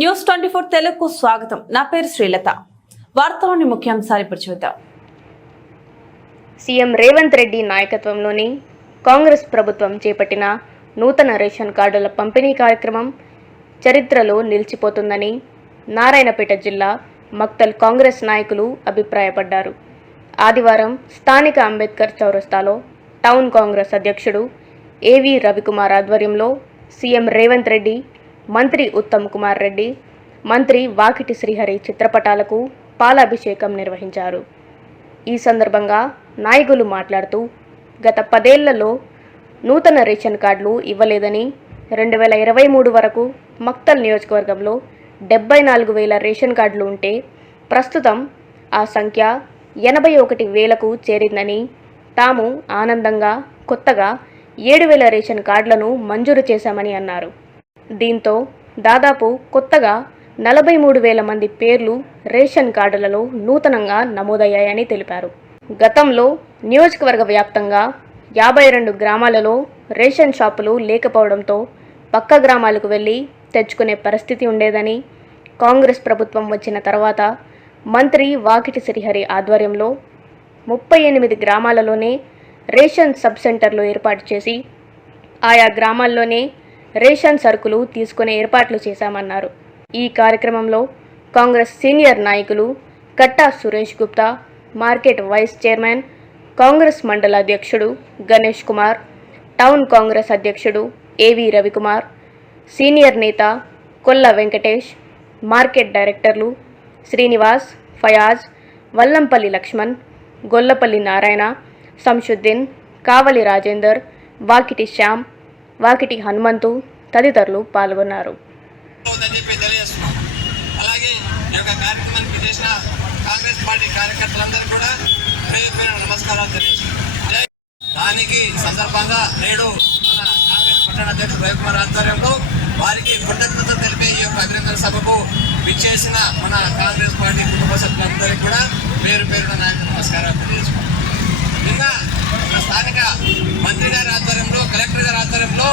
News 24 తెలుగుకు స్వాగతం. నా పేరు శ్రీలత. వార్తలోని ముఖ్యాంశాలు ఇప్పుడు చూద్దాం. సీఎం రేవంత్ రెడ్డి నాయకత్వంలోని కాంగ్రెస్ ప్రభుత్వం చేపట్టిన నూతన రేషన్ కార్డుల పంపిణీ కార్యక్రమం చరిత్రలో నిలిచిపోతుందని నారాయణపేట జిల్లా మక్తల్ కాంగ్రెస్ నాయకులు అభిప్రాయపడ్డారు. ఆదివారం స్థానిక అంబేద్కర్ చౌరస్తాలో టౌన్ కాంగ్రెస్ అధ్యక్షుడు ఏవి రవికుమార్ ఆధ్వర్యంలో సీఎం రేవంత్ రెడ్డి, మంత్రి ఉత్తమ్ కుమార్ రెడ్డి, మంత్రి వాకిటి శ్రీహరి చిత్రపటాలకు పాలాభిషేకం నిర్వహించారు. ఈ సందర్భంగా నాయకులు మాట్లాడుతూ గత 10 ఏళ్లలో నూతన రేషన్ కార్డులు ఇవ్వలేదని, 2023 వరకు మక్తల్ నియోజకవర్గంలో 74,000 రేషన్ కార్డులు ఉంటే ప్రస్తుతం ఆ సంఖ్య 81,000కు చేరిందని, తాము ఆనందంగా కొత్తగా 7,000 రేషన్ కార్డులను మంజూరు చేశామని అన్నారు. దీంతో దాదాపు కొత్తగా 43,000 మంది పేర్లు రేషన్ కార్డులలో నూతనంగా నమోదయ్యాయని తెలిపారు. గతంలో నియోజకవర్గ వ్యాప్తంగా 52 గ్రామాలలో రేషన్ షాపులు లేకపోవడంతో పక్క గ్రామాలకు వెళ్లి తెచ్చుకునే పరిస్థితి ఉండేదని, కాంగ్రెస్ ప్రభుత్వం వచ్చిన తర్వాత మంత్రి వాకిటి శ్రీహరి ఆధ్వర్యంలో 38 గ్రామాలలోనే రేషన్ సబ్ సెంటర్లు ఏర్పాటు చేసి ఆయా గ్రామాల్లోనే రేషన్ సరుకులు తీసుకునే ఏర్పాట్లు చేశామన్నారు. ఈ కార్యక్రమంలో కాంగ్రెస్ సీనియర్ నాయకులు Katta Suresh Gupta, market vice chairman, Congress మండల అధ్యక్షుడు గణేష్ కుమార్, టౌన్ కాంగ్రెస్ అధ్యక్షుడు ఏవి రవికుమార్, సీనియర్ నేత కొల్ల వెంకటేష్, మార్కెట్ డైరెక్టర్లు శ్రీనివాస్, ఫయాజ్, వల్లంపల్లి లక్ష్మణ్, గొల్లపల్లి నారాయణ, సంషుద్దీన్, కావలి రాజేందర్, వాకిటి శ్యామ్, వాకిటి హనుమంతు తదితరులు పాల్గొన్నారు. దానికి సందర్భంగా నేడు మన కాంగ్రెస్ పట్టణ అధ్యక్షుడు రవికుమార్ ఆధ్వర్యంలో వారికి కృతజ్ఞత తెలిపే ఈ యొక్క అభినందన సభకు విచ్చేసిన మన కాంగ్రెస్ పార్టీ కుటుంబ సభ్యులందరికీ కూడా పేరు పేరున నాయకులు నమస్కారాలు తెలియజేసుకున్నాం. ఇంకా స్థానిక మంత్రి గారి ఆధ్వర్యంలో, కలెక్టర్ గారి ఆధ్వర్యంలో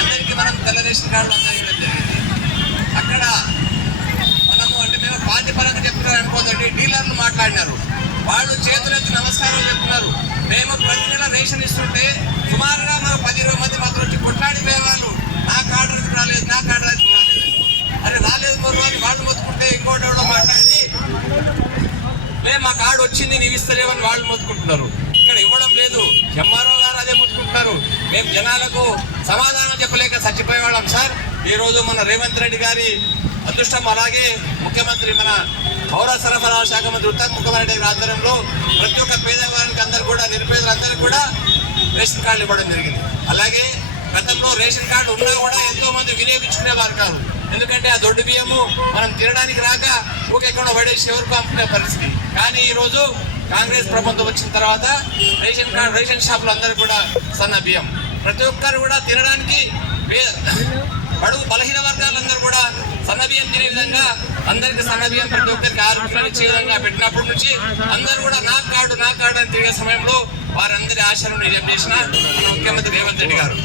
అందరికీ మనం తెల్ల రేషన్ కార్డులు అందజేయడం జరిగింది. అక్కడ మనము అంటే మేము పార్టీ పరంగా చెప్తున్నారు అనుకోదండి, డీలర్లు మాట్లాడినారు. వాళ్ళు చేతులెత్తి నమస్కారాలు చెప్తున్నారు. మేము ప్రతి నెల రేషన్ ఇస్తుంటే సుమారుగా మనం 10-20 మంది మాత్రం వచ్చి కొట్లాడిపోయేవాళ్ళు, నా కార్డు రాలేదు, నా కార్డు రాలేదు. అరే రాలేదు మరో అని వాళ్ళు మొత్తుకుంటే ఇంకోటి ఎవడో మాట్లాడి మా కార్డు వచ్చింది నీవు ఇస్తలేవని వాళ్ళు మొత్తుకుంటున్నారు. ఇక్కడ ఇవ్వడం లేదు, ఎంఆర్ఓ గారు అదే మొత్తుకుంటున్నారు. మేము జనాలకు సమాధానం చెప్పలేక చచ్చిపోయేవాళ్ళం సార్. ఈరోజు మన రేవంత్ రెడ్డి గారి అదృష్టం, అలాగే ముఖ్యమంత్రి మన పౌర సరఫరాల శాఖ మంత్రి ఉత్తమ్ కుమార్ రెడ్డి ఆధ్వర్యంలో ప్రతి ఒక్క పేదవారికి అందరూ కూడా, నిరుపేదలందరూ కూడా రేషన్ కార్డులు ఇవ్వడం జరిగింది. అలాగే గతంలో రేషన్ కార్డు ఉన్నా కూడా ఎంతో మంది వినియోగించుకునేవారు కాదు. ఎందుకంటే ఆ దొడ్డు బియ్యము మనం తినడానికి రాక ఊకెక్కడ పడేసి ఎవరికి అమ్ముకునే పరిస్థితి. కానీ ఈరోజు కాంగ్రెస్ ప్రభుత్వం వచ్చిన తర్వాత రేషన్ షాపులు అందరూ కూడా సన్న బియ్యం, ప్రతి ఒక్కరు కూడా తినడానికి బడుగు బలహీన వర్గాలందరూ కూడా సన్న బియ్యం తినే విధంగా అందరికి సన్న బియ్యం ప్రతి ఒక్కరికి 6 కిలోలు ఇచ్చే విధంగా పెట్టినప్పటి నుంచి అందరూ కూడా నా కార్డు అని తిరిగే సమయంలో వారందరి ఆశలను నిజం చేసిన మన ముఖ్యమంత్రి రేవంత్ రెడ్డి గారు.